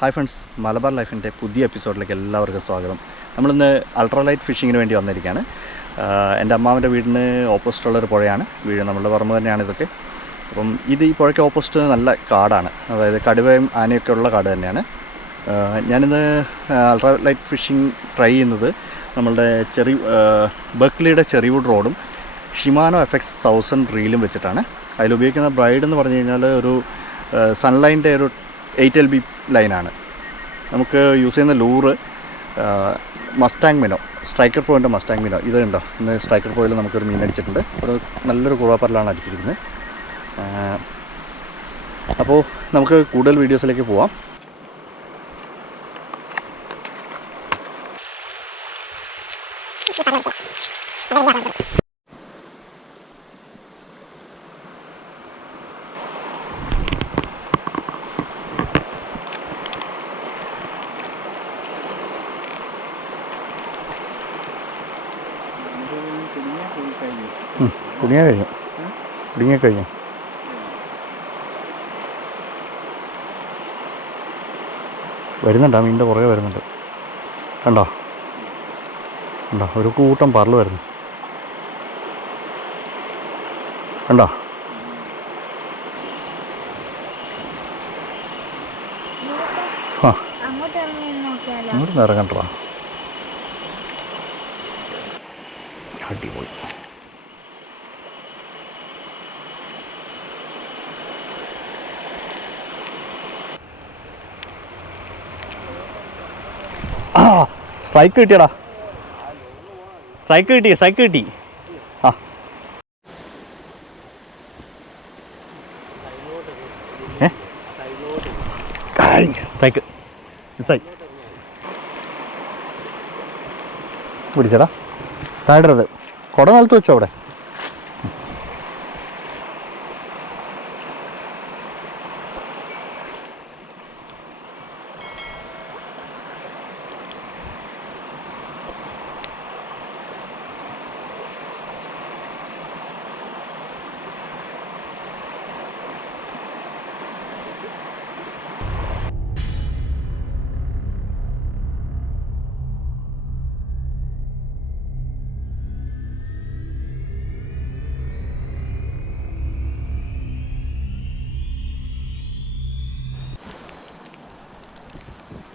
Hi friends Malabar ലൈഫിന്റെ പുതിയ എപ്പിസോഡിലേക്ക് എല്ലാവർക്കും സ്വാഗതം. നമ്മളിന്ന് അൾട്രാലൈറ്റ് ഫിഷിങ്ങിന് വേണ്ടി വന്നിരിക്കുകയാണ്. എന്റെ അമ്മാവന്റെ വീടിന് ഓപ്പോസിറ്റുള്ളൊരു പുഴയാണ്. വീട് നമ്മളുടെ പറമ്പ് തന്നെയാണ് ഇതൊക്കെ. അപ്പം ഇത് ഈ പുഴയ്ക്ക് ഓപ്പോസിറ്റ് നല്ല കാടാണ്. അതായത് കടുവയും ആനയൊക്കെ ഉള്ള കാട് തന്നെയാണ്. ഞാനിന്ന് അൾട്രാലൈറ്റ് ഫിഷിംഗ് ട്രൈ ചെയ്യുന്നത് നമ്മളുടെ ചെറി ബർക്ക്ലിയുടെ ചെറിവുഡ് റോഡും ഷിമാനോ എഫക്സ് തൗസൻഡ് റീലും വെച്ചിട്ടാണ്. അതിലുപയോഗിക്കുന്ന ബ്രൈഡ് എന്ന് പറഞ്ഞു കഴിഞ്ഞാൽ ഒരു സൺലൈന്റെ ഒരു എയ്റ്റ് എൽ ബി ലൈനാണ്. നമുക്ക് യൂസ് ചെയ്യുന്ന ലൂറ് മസ്റ്റാങ് മിനോ സ്ട്രൈക്കർ പോയിന്റെ മസ്റ്റാങ് മിനോ. ഇത് ഉണ്ടോ ഇന്ന് സ്ട്രൈക്കർ പോയിൽ നമുക്കൊരു മീൻ അടിച്ചിട്ടുണ്ട്. ഒരു നല്ലൊരു കുറവാപ്പറിലാണ് അടിച്ചിരിക്കുന്നത്. അപ്പോൾ നമുക്ക് കൂടുതൽ വീഡിയോസിലേക്ക് പോവാം. കുടുങ്ങിയ കഴിഞ്ഞു കുടുങ്ങിക്കഴിഞ്ഞു വരുന്നുണ്ടോ ആ മീനിന്റെ പുറകെ വരുന്നുണ്ട്. കണ്ടോ? കണ്ടോ? ഒരു കൂട്ടം പറൽ വരുന്നു. കണ്ടോ? ആ അങ്ങോട്ട് ഇറങ്ങി നോക്കിയാലോ അങ്ങോട്ട് നിന്ന് ഇറങ്ങണ്ടോ? അടിപൊളി. സ്ട്രൈക്ക് കിട്ടിയടാ. സ്ട്രൈക്ക് കിട്ടി സ്ട്രൈക്ക് കിട്ടി. ആ. സ്ട്രൈക്ക്. മിസ്സായി. പിടിച്ചടാ. താഴെ കുട നിലത്ത് വെച്ചോ അവിടെ.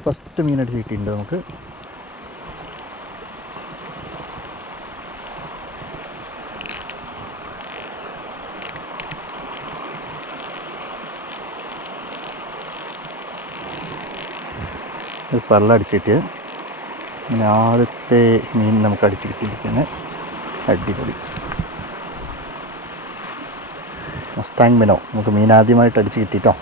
ഫസ്റ്റ് മീനടിച്ച് കിട്ടിയിട്ടുണ്ട് നമുക്ക്. പല്ലടിച്ച് കിട്ടിയത് പിന്നെ ആദ്യത്തെ മീൻ നമുക്ക് അടിച്ച് കിട്ടിയിരിക്കുന്നത് അടിപൊളി. മസ്താങ് മിനോ നമുക്ക് മീൻ ആദ്യമായിട്ട് അടിച്ച് കിട്ടിയിട്ടോ?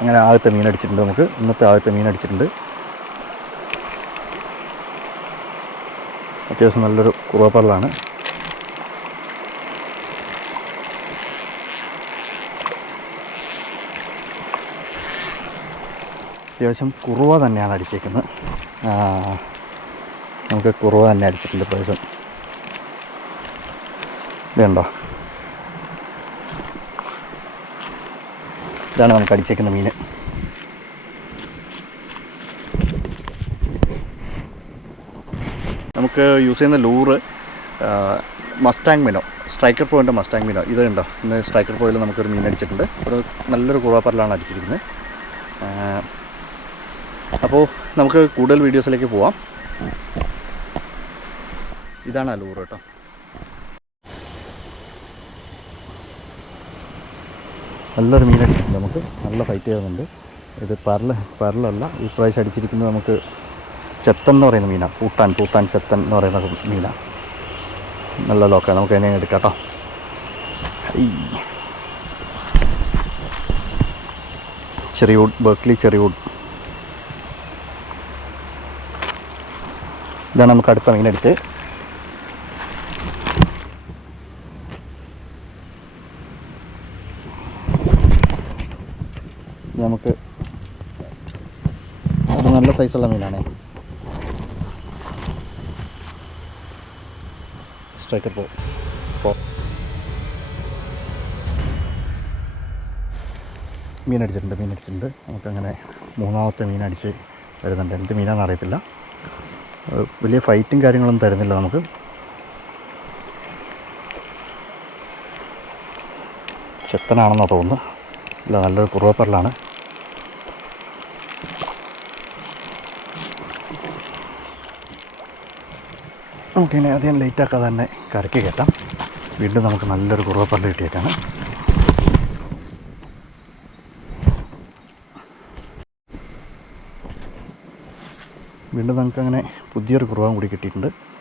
അങ്ങനെ ആദ്യത്തെ മീൻ അടിച്ചിട്ടുണ്ട് നമുക്ക്. ഇന്നത്തെ ആദ്യത്തെ മീൻ അടിച്ചിട്ടുണ്ട്. അത്യാവശ്യം നല്ലൊരു കുറവപ്പള്ളാണ് അത്യാവശ്യം കുറുവ തന്നെയാണ് അടിച്ചേക്കുന്നത്. നമുക്ക് കുറുവ തന്നെ അടിച്ചിട്ടുണ്ട് പ്രാവശ്യം ഇതുണ്ടോ? ഇതാണ് നമുക്ക് അടിച്ചേക്കുന്ന മീൻ. നമുക്ക് യൂസ് ചെയ്യുന്ന ലൂറ് മസ്റ്റാങ് മീനോ സ്ട്രൈക്കർ പോയിന്റെ മസ്റ്റാങ് മീനോ. ഇത് ഉണ്ടോ ഇന്ന് സ്ട്രൈക്കർ പോയിൽ നമുക്കൊരു മീൻ അടിച്ചിട്ടുണ്ട്. ഒരു നല്ലൊരു കുറവാപ്പറിലാണ് അടിച്ചിരിക്കുന്നത്. അപ്പോൾ നമുക്ക് കൂടുതൽ വീഡിയോസിലേക്ക് പോവാം. ഇതാണ് ആ ലൂറ് കേട്ടോ. നല്ലൊരു മീൻ അടിച്ചിട്ടുണ്ട് നമുക്ക്. നല്ല ഫൈറ്റ് ചെയ്യുന്നുണ്ട്. ഇത് പരല പരലല്ല ഈ പ്രാവശ്യം അടിച്ചിരിക്കുന്നത് നമുക്ക് ചെത്തൻ എന്ന് പറയുന്ന മീനാണ് പൂട്ടാൻ പൂട്ടാൻ ചെത്തൻ എന്ന് പറയുന്ന മീനാണ് നല്ല ലോക്ക നമുക്ക് അതിനെ എടുക്കാം കേട്ടോ. ചെറിയൂഡ് ചെറിയ വുഡ് ഇതാണ് നമുക്ക് അടുത്ത മീനടിച്ച് നമുക്ക് ഒരു നല്ല സൈസുള്ള മീനാണ്. സ്ട്രൈക്കർ പോ മീൻ അടിച്ചിട്ടുണ്ട് മീൻ അടിച്ചിട്ടുണ്ട് നമുക്കങ്ങനെ മൂന്നാമത്തെ മീൻ അടിച്ച് വരുന്നുണ്ട്. എന്ത് മീനാണെന്ന് അറിയത്തില്ല. വലിയ ഫൈറ്റും കാര്യങ്ങളൊന്നും തരുന്നില്ല നമുക്ക്. ചെത്തനാണെന്നാണ് തോന്നുന്നു. ഇല്ല നല്ലൊരു കുറുവപ്പറലാണ് നമുക്കിനി അധികം ലേറ്റാക്കാതെ തന്നെ കരയ്ക്ക് കയറ്റാം. വീണ്ടും നമുക്ക് നല്ലൊരു കുറവപ്പള്ളി കിട്ടിയേക്കാണ്. വീണ്ടും നമുക്കങ്ങനെ പുതിയൊരു കുറവാൻ കൂടി കിട്ടിയിട്ടുണ്ട്.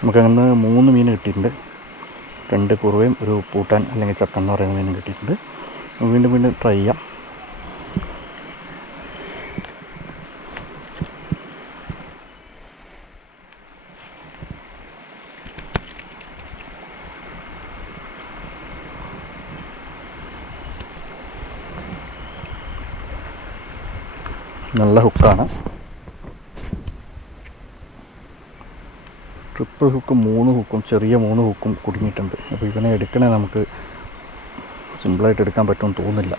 നമുക്കങ്ങനെ മൂന്ന് മീൻ കിട്ടിയിട്ടുണ്ട്. രണ്ട് കുറുവയും ഒരു പൂട്ടാൻ അല്ലെങ്കിൽ ചക്ക എന്ന് പറയുന്ന മീനും കിട്ടിയിട്ടുണ്ട്. വീണ്ടും വീണ്ടും ട്രൈ ചെയ്യാം. നല്ല ഹുക്കാണ് ട്രിപ്പിൾ ഹുക്കും മൂന്ന് ഹുക്കും ചെറിയ മൂന്ന് ഹുക്കും കുടുങ്ങിയിട്ടുണ്ട്. അപ്പോൾ ഇവനെ എടുക്കണേ നമുക്ക് സിമ്പിളായിട്ട് എടുക്കാൻ പറ്റുമെന്ന് തോന്നുന്നില്ല.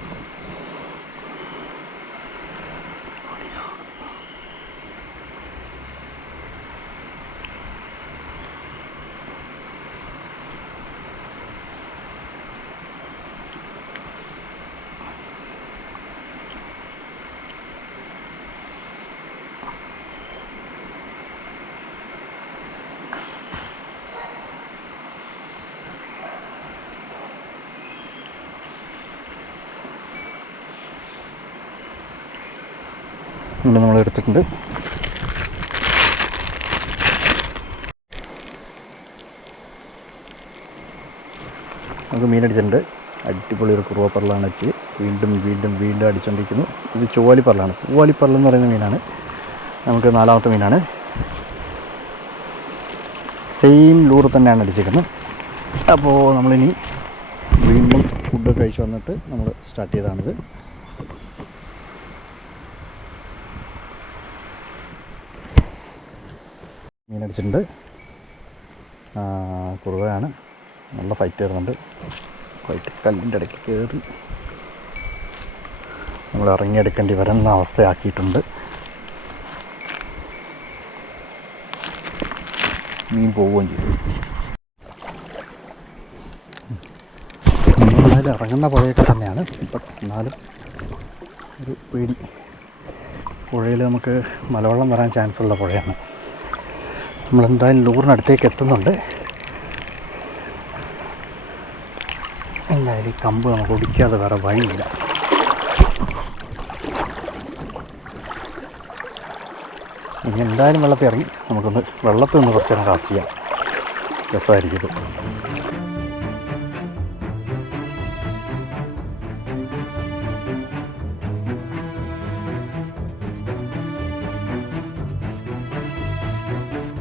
ഇവിടെ നമ്മൾ എടുത്തിട്ടുണ്ട്. നമുക്ക് മീനടിച്ചിട്ടുണ്ട് അടിപൊളി ഒരു കുറുവ കുറുവപ്പറലാണ് വെച്ച് വീണ്ടും വീണ്ടും വീണ്ടും അടിച്ചുകൊണ്ടിരിക്കുന്നു ഇത് ചുവാലി ചുവാലിപ്പറലാണ് പൂവാലിപ്പറൽ എന്ന് പറയുന്ന മീനാണ്. നമുക്ക് നാലാമത്തെ മീനാണ്. സെയിം ലൂർ തന്നെയാണ് അടിച്ചിരിക്കുന്നത്. അപ്പോൾ നമ്മളിനി വീണ്ടും ഫുഡ് കഴിച്ച് വന്നിട്ട് നമ്മൾ സ്റ്റാർട്ട് ചെയ്തതാണിത് മീനടിച്ചിട്ടുണ്ട് ആ, കുറുവയാണ് നല്ല ഫൈറ്റ് വരുന്നുണ്ട്. ഫൈറ്റ് കല്ലിന്റെ ഇടയ്ക്ക് കയറി നമ്മൾ ഇറങ്ങിയെടുക്കേണ്ടി വരുന്ന അവസ്ഥയാക്കിയിട്ടുണ്ട്. മീൻ പോവുകയും ചെയ്തു. എന്നാലും ഇറങ്ങുന്ന പുഴയൊക്കെ തന്നെയാണ്. ഇപ്പം എന്നാലും ഒരു പേടി. പുഴയിൽ നമുക്ക് മലവെള്ളം വരാൻ ചാൻസ് ഉള്ള പുഴയാണ്. നമ്മളെന്തായാലും ലൂറിനടുത്തേക്ക് എത്തുന്നുണ്ട്. എന്തായാലും ഈ കമ്പ് നമുക്ക് ഒടിക്കാതെ വേറെ വഴിയില്ല. ഇനി എന്തായാലും വെള്ളത്തിൽ ഇറങ്ങി നമുക്കൊന്ന് വെള്ളത്തിൽ നിന്ന് കുറച്ച് നേരം ചെയ്യാം. രസമായിരിക്കും